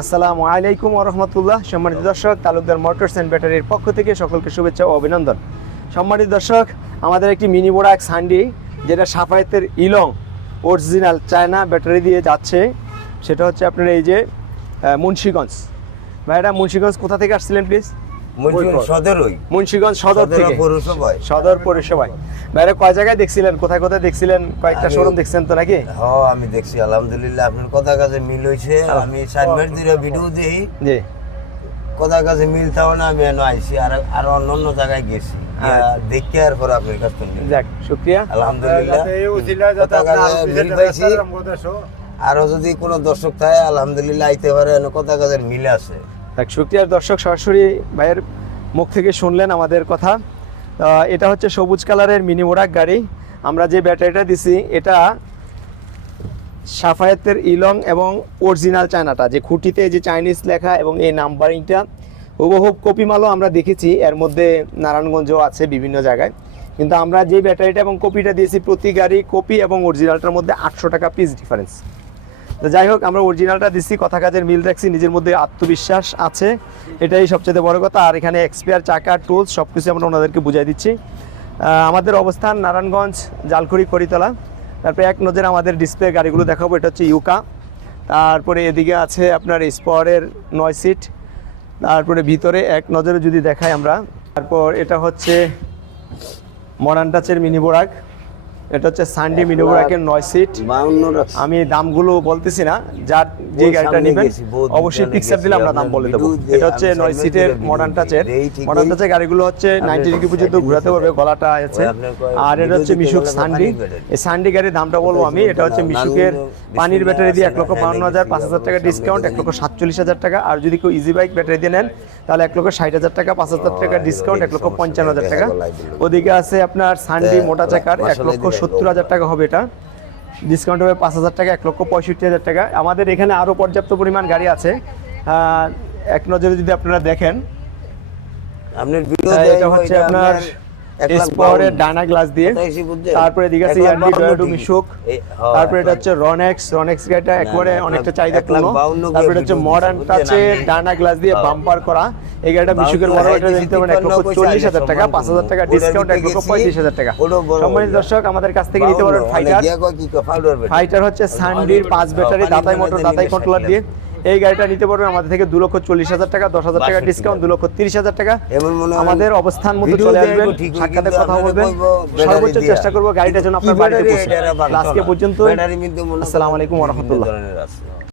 আসসালামু আলাইকুম রহমতুল্লাহ। সম্মানিত দর্শক তালুকদার মোটরস অ্যান্ড ব্যাটারির পক্ষ থেকে সকলকে শুভেচ্ছা ও অভিনন্দন। সম্মানিত দর্শক আমাদের একটি মিনি বোরাক সান্ডি যেটা সাফায়েতের ইলং অরিজিনাল চায়না ব্যাটারি দিয়ে যাচ্ছে। সেটা হচ্ছে আপনার এই যে মুন্সিগঞ্জ। ভাইরা মুন্সিগঞ্জ কোথা থেকে আসছিলেন প্লিজ মুন্সিগঞ্জ সদর থেকে। সদর পৌরসভায়। ভাইরা কয় জায়গায় দেখছিলেন? কোথায় কোথায় দেখছিলেন? কয়েকটা শোরুম দেখছেন তো নাকি? হ আমি দেখছি আলহামদুলিল্লাহ আপনার কথা কাছে মিল হয়েছে আমি মিনিট ধরে ভিডিও দেখি। জি। কথা কাছে মিল থাও না আমি এনে আইছি আর আর অন্য অন্য জায়গায় গেছি। গিয়া দেখে আর পর আপনার কাছ থেকে। যাক শুক্রিয়া। আলহামদুলিল্লাহ। মিল পাইছি আরও যদি কোনো দর্শক থাকে আলহামদুলিল্লাহ আইতে পারে এনে কথা কাছে মিল আছে। দেখ শুক্রিয়ার দর্শক সরাসরি ভাইয়ের মুখ থেকে শুনলেন আমাদের কথা। এটা হচ্ছে সবুজ কালারের মিনি মোরাক গাড়ি। আমরা যে ব্যাটারিটা দিছি, এটা সাফায়েতের ইলং এবং অরিজিনাল চায়নাটা। যে খুঁটিতে যে চাইনিজ লেখা এবং এই নাম্বারিংটা হুবহুব কপি মালও আমরা দেখেছি। এর মধ্যে নারায়ণগঞ্জও আছে বিভিন্ন জায়গায়। কিন্তু আমরা যে ব্যাটারিটা এবং কপিটা দিয়েছি, প্রতি গাড়ি কপি এবং অরিজিনালটার মধ্যে আটশো টাকা পিস ডিফারেন্স তো যাই হোক, আমরা অরিজিনালটা দিচ্ছি কথা কাজের মিল রাখছি, নিজের মধ্যে আত্মবিশ্বাস আছে। এটাই সবচেয়ে বড় কথা। আর এখানে এক্সপিয়ার চাকা টুলস সব কিছু আমরা ওনাদেরকে বুঝাই দিচ্ছি। আমাদের অবস্থান নারায়ণগঞ্জ জালকুড়ি করিতলা। তারপরে এক নজরে আমাদের ডিসপ্লে গাড়িগুলো দেখাবো, এটা হচ্ছে ইউকা। তারপরে এদিকে আছে আপনার স্পরের নয় সিট তারপরে ভিতরে এক নজরে যদি দেখাই আমরা। তারপর এটা হচ্ছে মরান টাচের মিনি বোরাক এটা হচ্ছে সানডি মিনি বোরাকের নয় সিট আমি দামগুলো বলতেছি না যার যে গাড়িটা নেবেন অবশ্যই পিকচার দিলে আমরা দাম বলে দেবো। এটা হচ্ছে নয় সিটের মডার্ন টাচের মডার্ন টাচের গাড়িগুলো হচ্ছে নাইনটি ডিগ্রি পর্যন্ত ঘোরাতে পারবে গলাটা আছে। আর এটা হচ্ছে মিশুক সান্ডি এই সান্ডি গাড়ির দামটা বলব আমি এটা হচ্ছে মিশুকের পানির ব্যাটারি দিয়ে এক লক্ষ হ্যাঁ, বান্ন হাজার পাঁচ হাজার টাকা ডিসকাউন্ট এক লক্ষ সাতচল্লিশ হাজার টাকা। আর যদি কেউ ইজি বাইক ব্যাটারি দিয়ে নেন তাহলে এক লক্ষ ষাট হাজার টাকা পাঁচ হাজার টাকা ডিসকাউন্ট এক লক্ষ পঞ্চান্ন হাজার টাকা। ওদিকে আছে আপনার সান্ডি মোটা চাকার এক লক্ষ সত্তর হাজার টাকা হবে এটা। ডিসকাউন্ট হবে পাঁচ হাজার টাকা এক লক্ষ পঁয়ষট্টি হাজার টাকা। আমাদের এখানে আরও পর্যাপ্ত পরিমাণ গাড়ি আছে। এক নজরে যদি আপনারা দেখেন। আপনার এটা হচ্ছে আপনার ডানা গ্লাস দিয়ে? তারপরে এদিকে আছে ডয়াডু মিশুক। হ্যাঁ, তারপরে এটা হচ্ছে রনেক্স রনেক্স গাড়িটা একবারে অনেকটা চাহিদা করে তারপরে হচ্ছে মডার্ন বুঝছেন? ডানা গ্লাস দিয়ে হ্যাঁ। বাম্পার করা। এই গাড়িটা মিশুকের বড় বাউন্ন এটা দিতে পারেন এক লক্ষ চল্লিশ হাজার টাকা পাঁচ হাজার টাকা ডিসকাউন্ট এক লক্ষ পঁয়ত্রিশ হাজার টাকা। সম্মানিত দর্শক আমাদের কাছ থেকে নিতে পারেন ফাইটার। ফাইটার হচ্ছে সানডির পাঁচ ব্যাটারি দাতাই মোটর দাতাই কন্ট্রোলার দিয়ে। এই গাড়িটা নিতে পারবেন আমাদের থেকে দু লক্ষ চল্লিশ হাজার টাকা দশ হাজার টাকা ডিসকাউন্ট দু লক্ষ তিরিশ হাজার টাকা। আমাদের অবস্থান মতো চলে আসবেন সাক্ষাতে কথা বলবেন। সর্বোচ্চ চেষ্টা করব গাড়িটা জন্য আপনার বাড়িতে আজকে পর্যন্ত আসসালামাইকুম আসসালামু আলাইকুম রহমতুল্লাহ।